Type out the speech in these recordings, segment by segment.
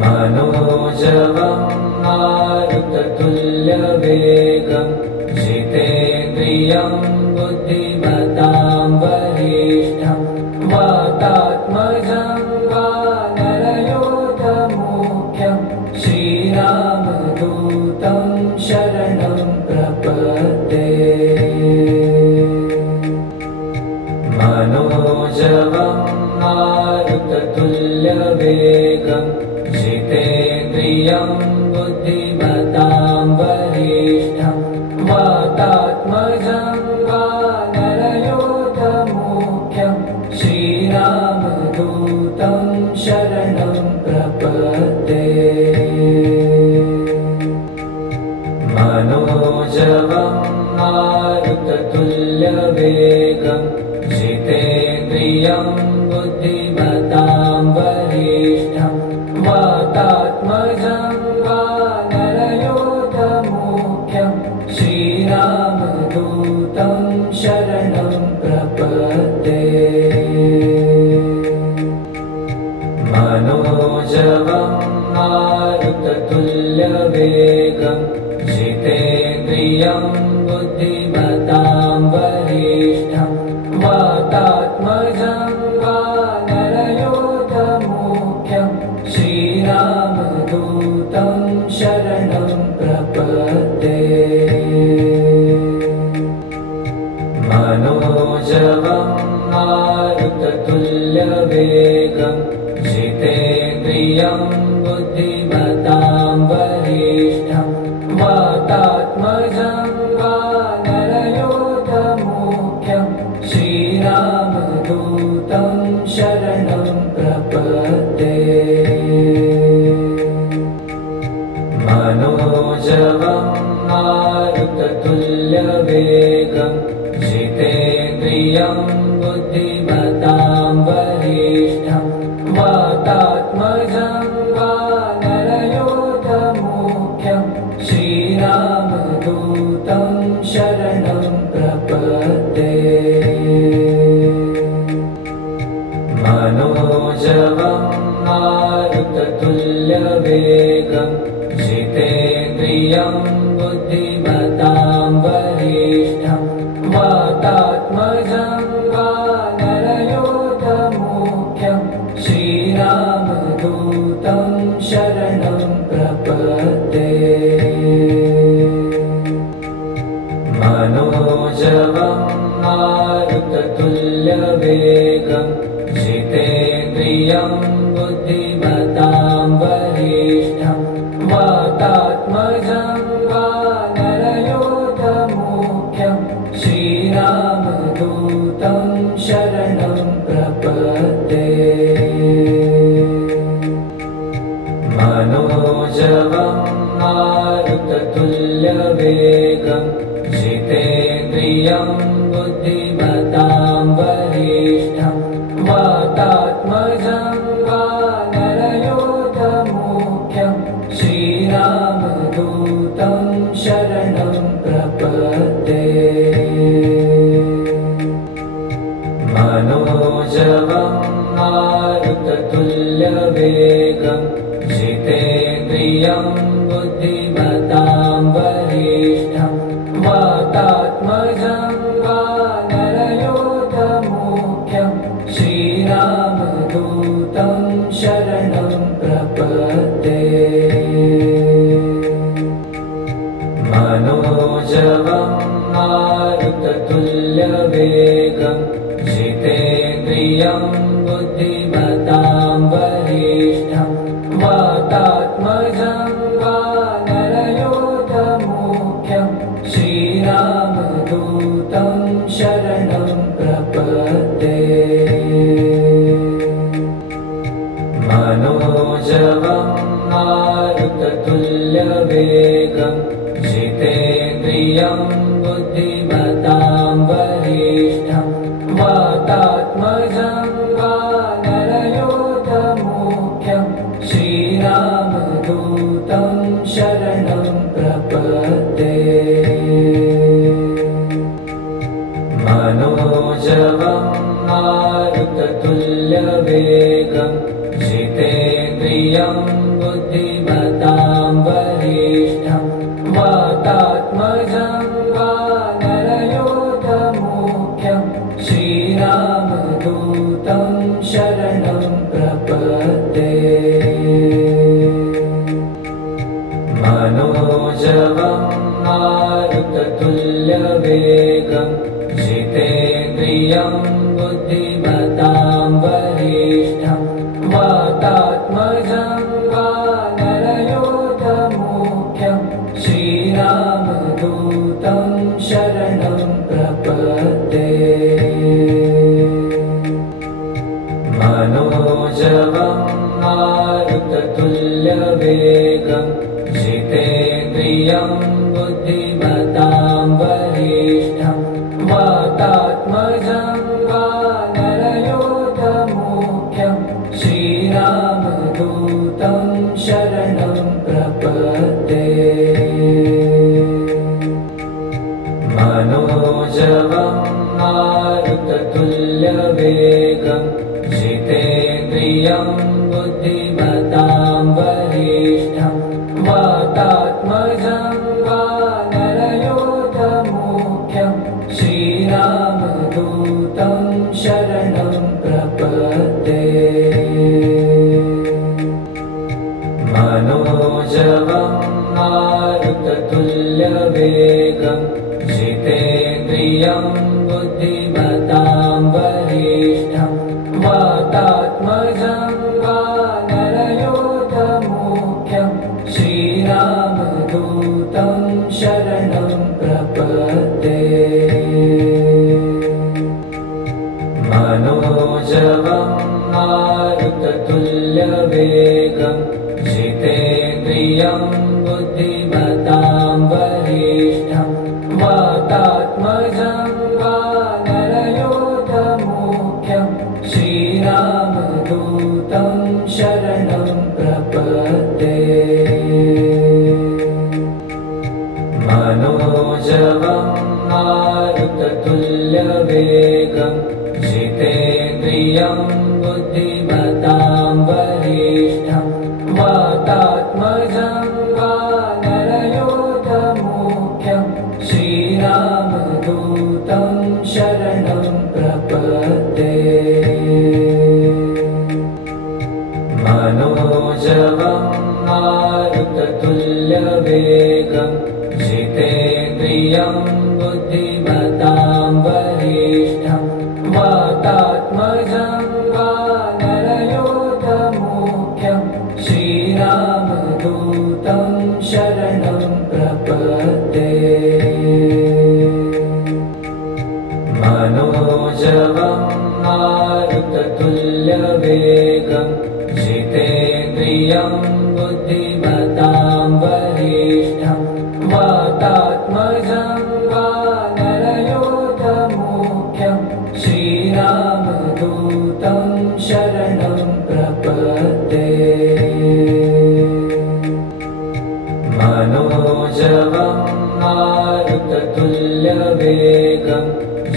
मनोजवं मारुततुल्यवेगं जितेन्द्रियं बुद्धिमतां वरिष्ठं वातात्मजं वानरयोधमुख्यं श्रीरामदूतं शरणं प्रपद्ये। मनोजवं मारुततुल्यवेगं जितेन्द्रियं बुद्धिमतां वरिष्ठं वातात्मजं वानरयोधमुख्यं श्रीरामदूतं शरणं प्रपद्ये। मनोजवं मारुततुल्यवेगं जितेन्द्रियं बुद्धिमतां वरिष्ठं वातात्मजं वानरयोधमुख्यं श्रीरामदूतं शरणं प्रपद्ये। मनोजवं मारुततुल्यवेगं जितेन्द्रियं बुद्धिमतां वरिष्ठं वातात्मजं वानरयोधमुख्यं श्रीरामदूतं शरणं प्रपद्ये। मनोजवं मारुततुल्यवेगं जितेन्द्रियं बुद्धिमतां वरिष्ठं वातात्मजं वानरयोधमुख्यं श्रीरामदूतं शरणं प्रपद्ये। मनोजवं मारुततुल्यवेगं जितेन्द्रियं बुद्धिमतां वरिष्ठं वातात्मजं वानरयोधमुख्यं श्रीरामदूतं शरणं प्रपद्ये। मनोजवं मारुततुल्यवेगं जितेन्द्रियं बुद्धिमतां वरिष्ठं वातात्मजं वानरयोधमुख्यं श्रीरामदूतं शरणं प्रपद्ये। मनोजवं मारुततुल्यवेगं जितेन्द्रियं बुद्धिमतां वरिष्ठं वातात्मजं वानरयोधमुख्यं श्रीरामदूतं शरणं प्रपद्ये। मनोजवं मारुततुल्यवेगं जितेन्द्रियं बुद्धिमतां वरिष्ठं वातात्मजं वानरयोधमुख्यं श्रीरामदूतं शरणं प्रपद्ये। मनोजवं मारुततुल्यवेगं जितेन्द्रियं बुद्धिमतां वरिष्ठं वातात्मजं वानरयोधमुख्यं श्रीरामदूतं शरणं प्रपद्ये। मनोजवं मारुततुल्यवेगं जितेन्द्रियं बुद्धिमतां वरिष्ठं वातात्मजं वानरयोधमुख्यं श्रीरामदूतं शरणं प्रपद्ये। मनोजवं मारुततुल्यवेगं जितेन्द्रियं बुद्धिमतां वरिष्ठं वातात्मजं वानरयोधमुख्यं श्रीरामदूतं शरणं प्रपद्ये। मनोजवं मारुततुल्यवेगं जितेन्द्रियं वाक्पतुल्यवेगं बुद्धिमतां वरिष्ठं वातात्मजं वानरयोधमुख्यं श्रीरामदूतं शरणं प्रपद्ये। मनोजवं मारुततुल्यवेगं जितेन्द्रियं बुद्धिमतां वरिष्ठं वातात्मजं वानरयोधमुख्यं श्रीरामदूतं शरणं प्रपद्ये। मनोजवं मारुततुल्यवेगं जितेन्द्रियं बुद्धिमतां वरिष्ठं वातात्मजं वानरयोधमुख्यं श्रीरामदूतं शरणं प्रपद्ये। मनोजवं मारुततुल्यवेगं जितेन्द्रियं बुद्धिमतां वरिष्ठं वातात्मजं वानरयोधमुख्यं श्रीरामदूतं शरणं प्रपद्ये। मनोजवं मारुततुल्यवेगं जितेन्द्रियं बुद्धिमतां वरिष्ठं वातात्मजं वानरयोधमुख्यं श्रीरामदूतं शरणं प्रपद्ये। मनोजवं मारुततुल्यवेगं जितेन्द्रियं बुद्धिमतां वरिष्ठं वातात्मजं वानरयोधमुख्यं श्रीरामदूतं शरणं प्रपद्ये। मनोजवं मारुततुल्यवेगं जितेन्द्रियं बुद्धिमतां वरिष्ठं वातात्मजं वानरयोधमुख्यं श्रीरामदूतं शरणं प्रपद्ये। मनोजवं मारुततुल्यवेगं जितेन्द्रियं बुद्धिमतां वरिष्ठं वातात्मजं वानरयोधमुख्यं श्रीरामदूतं शरणं प्रपद्ये। मनोजवं मारुततुल्यवेगं जितेन्द्रियं बुद्धिमतां वरिष्ठं वातात्मजं वानरयोधमुख्यं श्रीरामदूतं शरणं प्रपद्ये। मनोजवं मारुततुल्यवेगं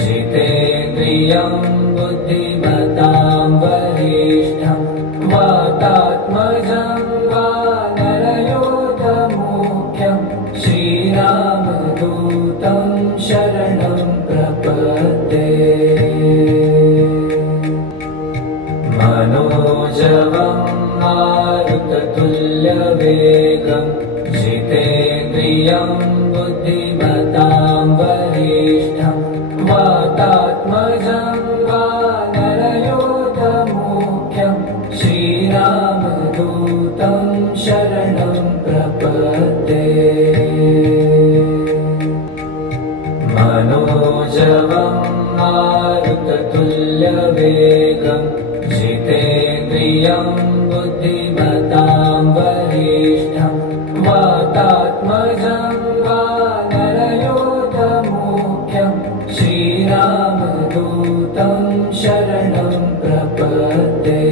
जितेन्द्रियं बुद्धिमतां वरिष्ठं वातात्मजं वानरयोधमुख्यं श्रीरामदूतं शरणं प्रपद्ये। मनोजवं मारुततुल्यवेगं जितेन्द्रियं बुद्धिमतां वरिष्ठं वातात्मजं वानरयोधमुख्यं श्रीरामदूतं शरणं प्रपद्ये। मनोजवं मारुततुल्यवेगं जितेन्द्रियं बुद्धिमतां वरिष्ठं वातात्मजं वानरयोधमुख्यं श्रीरामदूतं शरणं प्रपद्ये।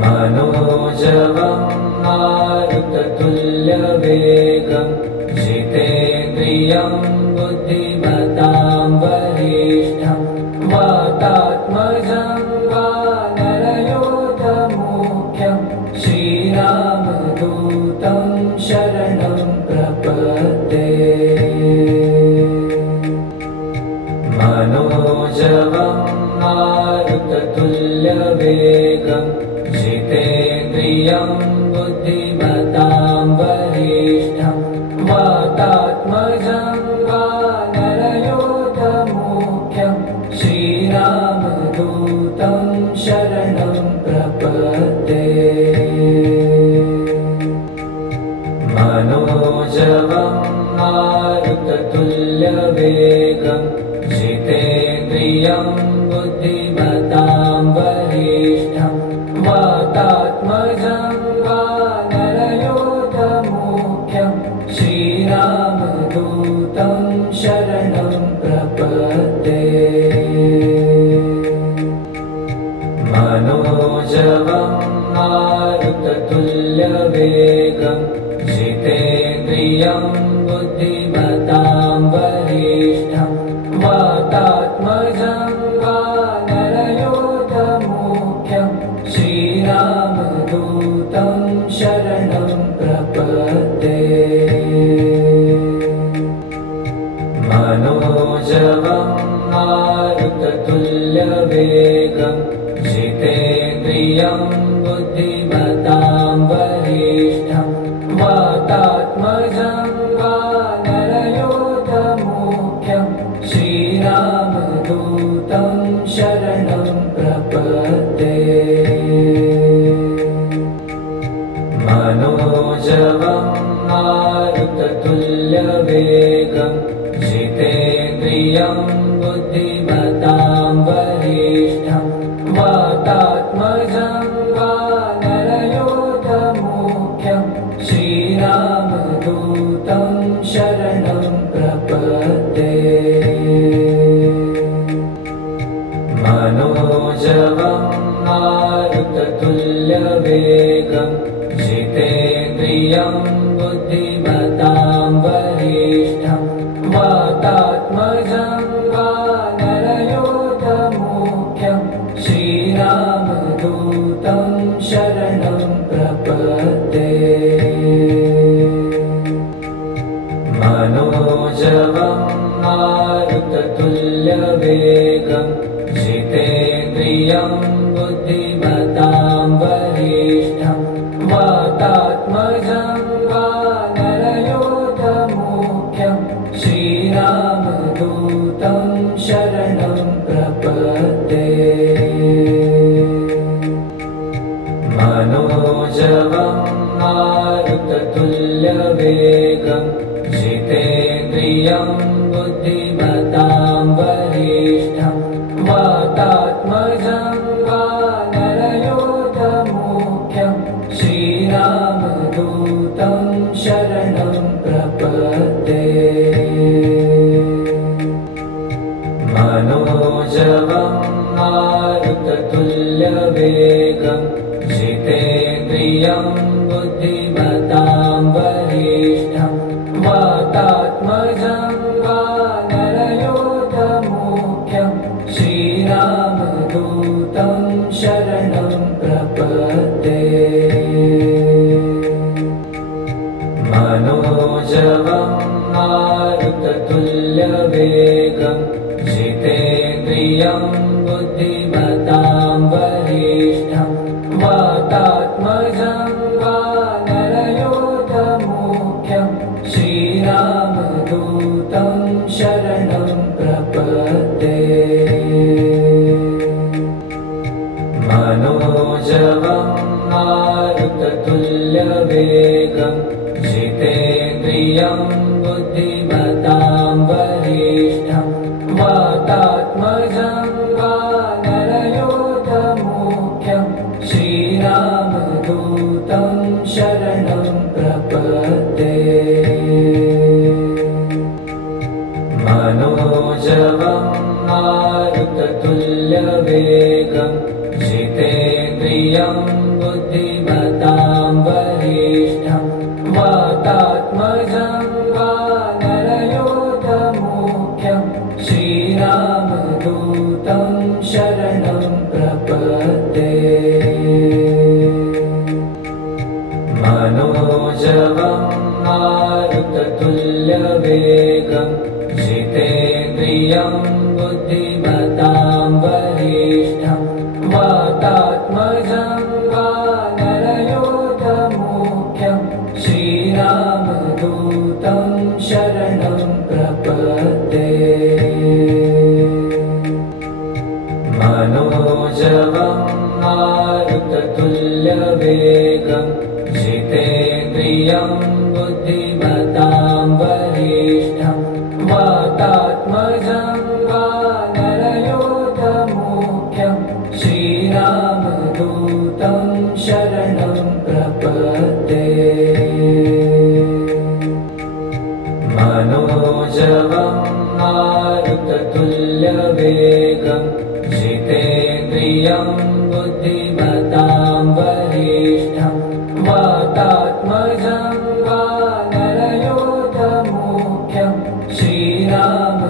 मनोजवं मारुततुल्यवेगं जितेन्द्रियं बुद्धिमतां वरिष्ठं वातात्मजं वानरयोधमुख्यं जितेन्द्रियं बुद्धिमतां वरिष्ठं वातात्मजं वानरयोधमुख्यं श्रीरामदूतं शरणं प्रपद्ये। मनोजवं मारुततुल्यवेगं जितेन्द्रियं बुद्धिमतां वरिष्ठं वातात्मजं वानरयोधमुख्यं श्रीरामदूतं शरणं प्रपद्ये। मनोजवं मारुततुल्यवेगं जितेन्द्रियं बुद्धिमतां वरिष्ठं वातात्मजं वानरयोधमुख्यं श्रीरामदूतं शरणं प्रपद्ये। मनोजवं मारुततुल्यवेगं जितेन्द्रियं बुद्धिमतां वरिष्ठं वातात्मजं वानरयोधमुख्यं श्रीरामदूतं शरणं प्रपद्ये। मनोजवं मारुततुल्यवेगं जितेन्द्रियं बुद्धिमतां वरिष्ठं वातात्मजं वानरयोधमुख्यं श्रीरामदूतं शरणं प्रपद्ये। मनोजवं मारुततुल्यवेगं जितेन्द्रियं बुद्धिमतां वरिष्ठं वातात्मजं वानरयोधमुख्यं श्रीरामदूतं शरणं प्रपद्ये। मनोजवं मारुततुल्यवेगं जितेन्द्रियं बुद्धिमतां वरिष्ठं वातात्मजं वानरयोधमुख्यं श्रीरामदूतं शरणं प्रपद्ये। मनोजवं मारुततुल्यवेगं जितेन्द्रियं बुद्धिमतां वरिष्ठं वातात्मजं वानरयोधमुख्यं श्रीरामदूतं शरणं प्रपद्ये। मनोजवं मारुततुल्यवेगं जितेन्द्रियं बुद्धिमतां वरिष्ठं वातात्मजं वानरयोधमुख्यं श्रीरामदूतं शरणं प्रपद्ये। मनोजवं मारुततुल्यवेगं जितेन्द्रियं बुद्धिमतां वरिष्ठं वातात्मजं वानरयोधमुख्यं श्रीरामदूतं शरणं प्रपद्ये। मनोजवं मारुततुल्यवेगं जितेन्द्रियं बुद्धिमतां वरिष्ठं वातात्मजं वानरयोधमुख्यं श्रीरामदूतं शरणं प्रपद्ये। मनोजवं मारुततुल्यवेगं जितेन्द्रियं बुद्धिमतां वरिष्ठं वातात्मजं वानरयोधमुख्यं श्रीरामदूतं शरणं प्रपद्ये। मनोजवं मारुततुल्यवेगं जितेन्द्रियं बुद्धिमतां वरिष्ठं वातात्मजं वानरयोधमुख्यं मनोजवं मारुततुल्यवेगं जितेन्द्रियं बुद्धिमतां वरिष्ठं वातात्मजं वानरयोधमुख्यं श्रीरामदूतं शरणं प्रपद्ये। मनोजवं मारुततुल्यवेगं जितेन्द्रियं बुद्धिमतां वरिष्ठं वातात्मजं वानरयोधमुख्यं श्रीरामदूतं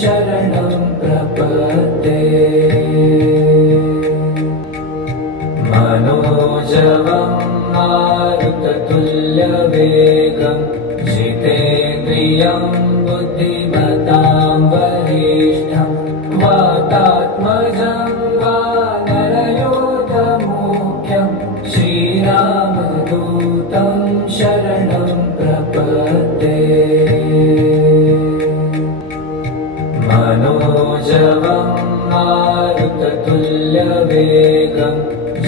शरणं प्रपद्ये। मनोजवं मारुततुल्यवेगं जितेन्द्रियं बुद्धिमतां वरिष्ठं वातात्मजं वानरयोधमुख्यं श्रीरामदूतं शरणं प्रपद्ये। मनोजवं मारुततुल्यवेगं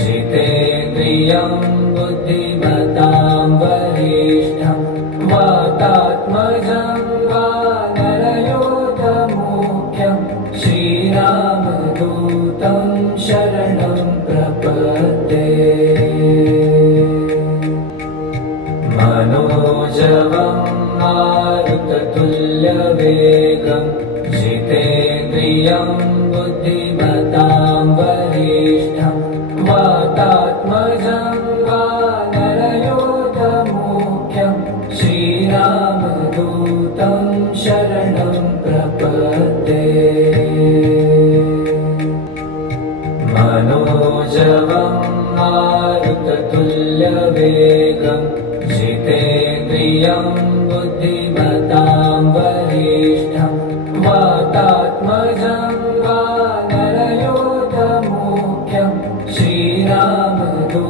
जितेन्द्रियं बुद्धिमतां वरिष्ठं वातात्मजं वानरयोधमुख्यं श्रीरामदूतं शरणं प्रपद्ये। मनोजवं मारुततुल्यवेगं जितेन्द्रियं बुद्धिमतां वरिष्ठं वातात्मजं वानरयोधमुख्यं श्रीरामदूतं शरणं प्रपद्ये। मनोजवं मारुततुल्यवेगं जितेन्द्रियं बुद्धिमतां वरिष्ठं वातात्मजं वानरयोधमुख्यं श्रीरामदूतं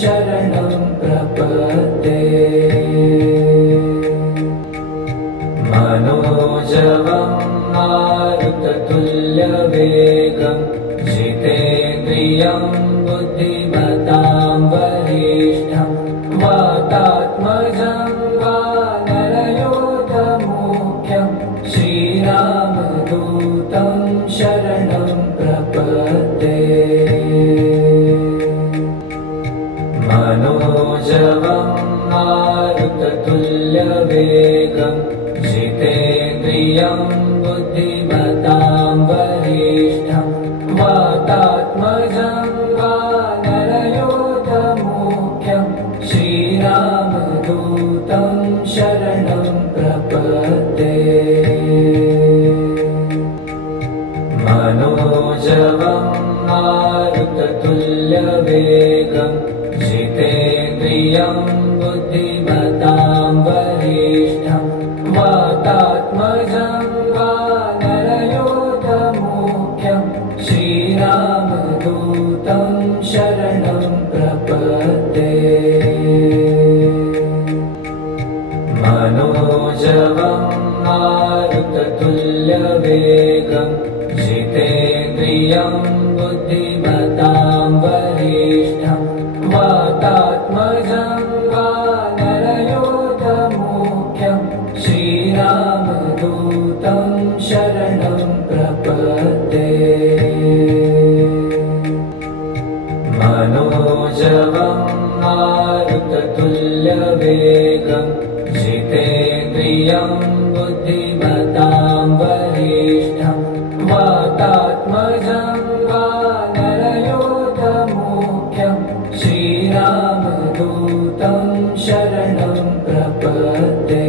शरणं प्रपद्ये। मनोजवं मारुततुल्यवेगं जितेन्द्रियं बुद्धिमतां वरिष्ठं वातात्मजं वानरयोधमुख्यं श्रीरामदूतं शरणं प्रपद्ये। मनोजवं मारुततुल्यवेगं जितेन्द्रियं बुद्धिमतां वरिष्ठं वातात्मजं वानरयोधमुख्यं श्रीरामदूतं शरणं प्रपद्ये। मनोजवं मारुततुल्यवेगं जितेन्द्रियं बुद्धिमतां वरिष्ठं वातात्मजं वानरयोधमुख्यं श्रीरामदूतं शरणं प्रपद्ये। मनोजवं मारुततुल्यवेगं जितेन्द्रियं बुद्धिमतां वरिष्ठं वातात्मजं वानरयोधमुख्यं श्रीरामदूतं शरणं प्रपद्ये। मनोजवं मारुततुल्यवेगं जितेन्द्रियं बुद्धिमतां वरिष्ठं वातात्मजं वानरयोधमुख्यं श्रीरामदूतं शरणं प्रपद्ये।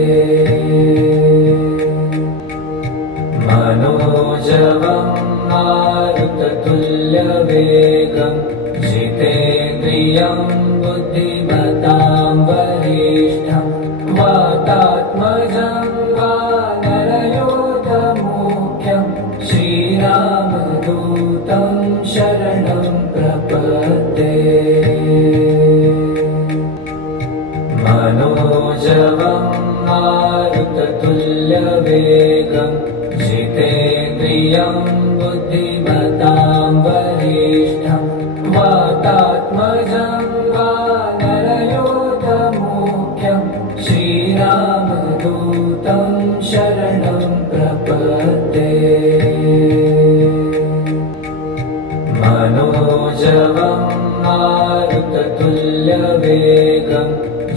मनोजवं मारुततुल्यवेगं जितेन्द्रियं बुद्धिमतां वरिष्ठं वातात्मजं वानरयोधमुख्यं श्रीरामदूतं शरणं प्रपद्ये। मनोजवं मारुततुल्यवेगं जितेन्द्रियं बुद्धिमतां मनोजवं मारुततुल्यवेगं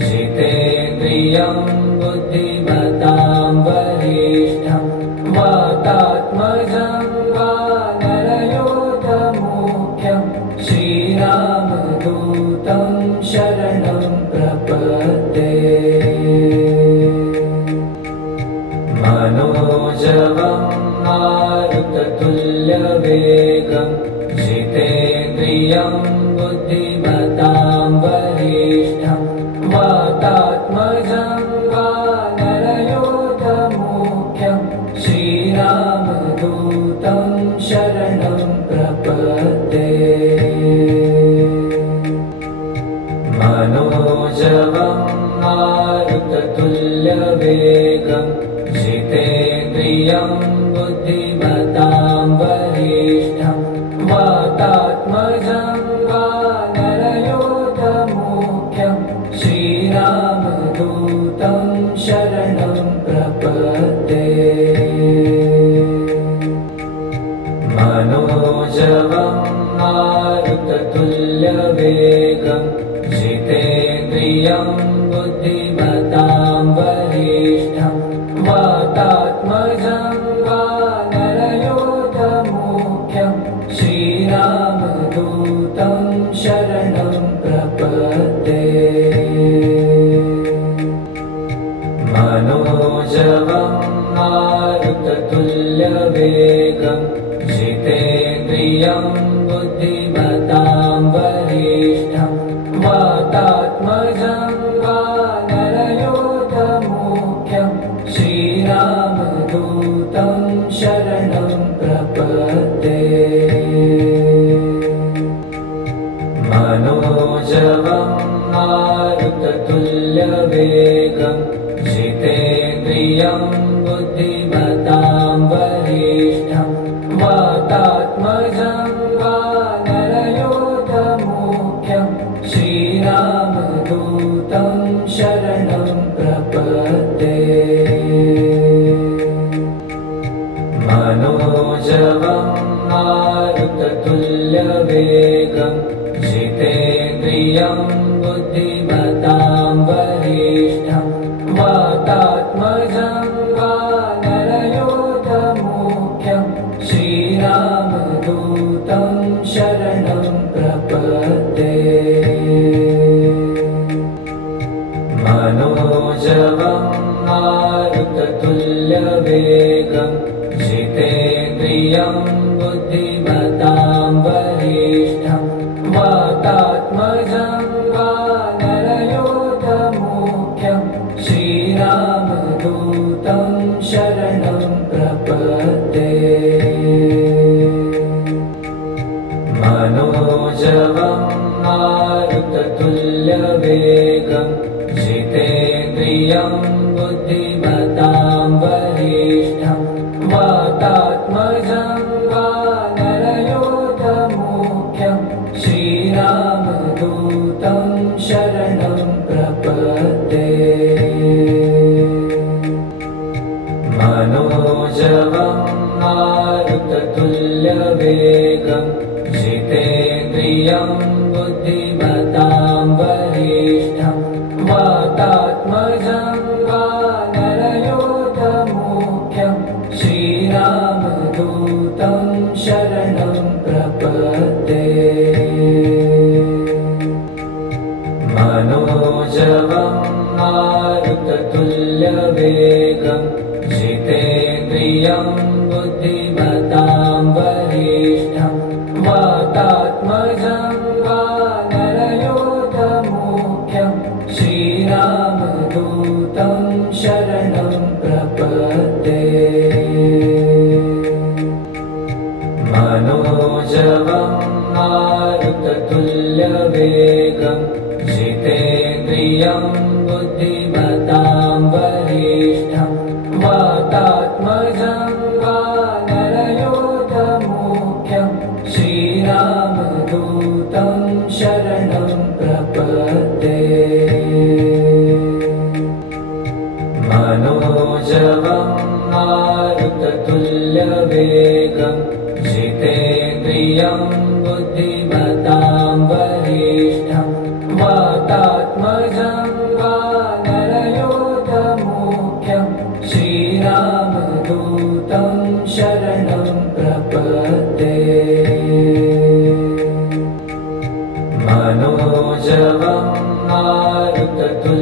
जितेन्द्रियं बुद्धिमतां वरिष्ठं वातात्मजं वानरयोधमुख्यं श्रीरामदूतं शरणं प्रपद्ये। मनोजवं मारुततुल्यवेगं जितेन्द्रियं बुद्धिमतां वरिष्ठं वातात्मजं वानरयोधमुख्यं श्रीरामदूतं शरणं प्रपद्ये। मनोजवं मारुततुल्यवेगं जितेन्द्रियं बुद्धिमतां वरिष्ठं वातात्मजं वानरयोधमुख्यं श्रीरामदूतं शरणं प्रपद्ये। मनोजवं मारुततुल्यवेगं जितेन्द्रियं बुद्धिमतां वरिष्ठं वातात्मजं वानरयोधमुख्यं श्रीरामदूतं शरणं प्रपद्ये। मनोजवं मारुततुल्यवेगं जितेन्द्रियं बुद्धिमतां वरिष्ठं वातात्मजं वानरयोधमुख्यं श्रीरामदूतं शरणं प्रपद्ये। मनोजवं मारुततुल्यवेगं जितेन्द्रियं बुद्धिमतां वरिष्ठं वातात्मजं वानरयोधमुख्यं श्रीरामदूतं शरणं प्रपद्ये। मनोजवं मारुततुल्यवेगं जितेन्द्रियं बुद्धिमतां वरिष्ठं वातात्मजं वानरयोधमुख्यं श्रीरामदूतं शरणं प्रपद्ये। मनोजवं मारुततुल्यवेगं जितेन्द्रियं बुद्धिमतां वरिष्ठं वातात्मजं वानरयोधमुख्यं श्रीरामदूतं शरणं प्रपद्ये। मनोजवं मारुततुल्यवेगं जितेन्द्रियं बुद्धिमतां वरिष्ठं वातात्मजं वानरयोधमुख्यं श्रीरामदूतं शरणं प्रपद्ये। मनोजवं मारुततुल्यवेगं जितेन्द्रियं बुद्धिमतां वरिष्ठं वातात्मजं वानरयोधमुख्यं श्रीरामदूतं शरणं प्रपद्ये। मनोजवं मारुततुल्यवेगं जितेन्द्रियं बुद्धिमतां वरिष्ठं वातात्मजं वानरयोधमुख्यं श्रीरामदूतं शरणं प्रपद्ये। मनोजवं मारुततुल्यवेगं जितेन्द्रियं बुद्धिमतां वरिष्ठं वातात्मजं वानरयोधमुख्यं श्रीरामदूतं शरणं प्रपद्ये। मनोजवं मारुततुल्यवेगं जितेन्द्रियं बुद्धिमतां वरिष्ठं वातात्मजं वानरयोधमुख्यं श्रीरामदूतं शरणं प्रपद्ये मनोजवं मारुततुल्यवेगं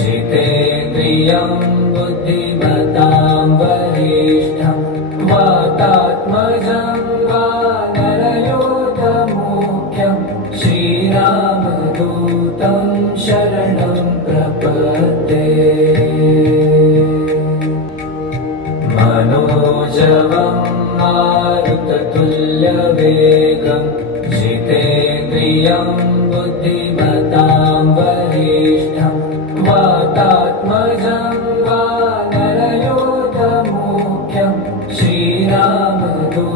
जितेन्द्रियं बुद्धिमतां वरिष्ठं वातात्मजं वानरयोधमुख्यं श्रीरामदूतं शरणं प्रपद्ये मनोजवं मारुततुल्यवेगं जितेन्द्रियं बुद्धिमतां वरिष्ठं वातात्मजं वानरयोधमुख्यं श्रीरामदूतं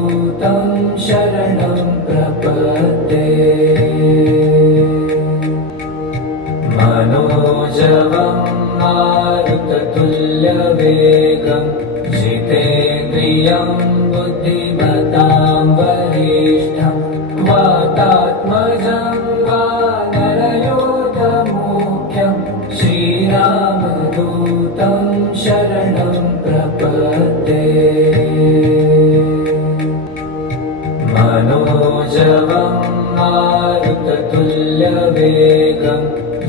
शरणं प्रपद्ये मनोजवं मारुततुल्यवेगं जितेन्द्रियं बुद्धिमतां वरिष्ठं वातात्मजं वानरयोधमुख्यं श्रीरामदूतं शरणं प्रपद्ये मनोजवं मारुततुल्यवेगं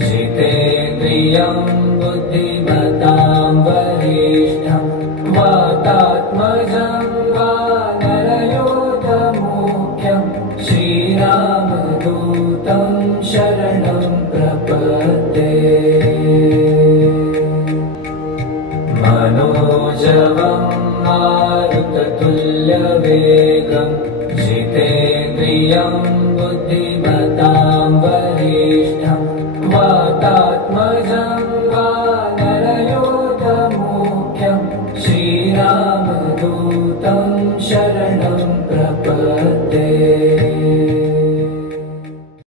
जितेन्द्रियं बुद्धिमतां वरिष्ठं वातात्मजं वानरयोधमुख्यं श्रीरामदूतं शरणं प्रपद्ये मनोजवं मारुततुल्यवेगं जितेन्द्रियं बुद्धिमतां वरिष्ठं वातात्मजं वानरयोधमुख्यं श्रीरामदूतं शरणं प्रपद्ये।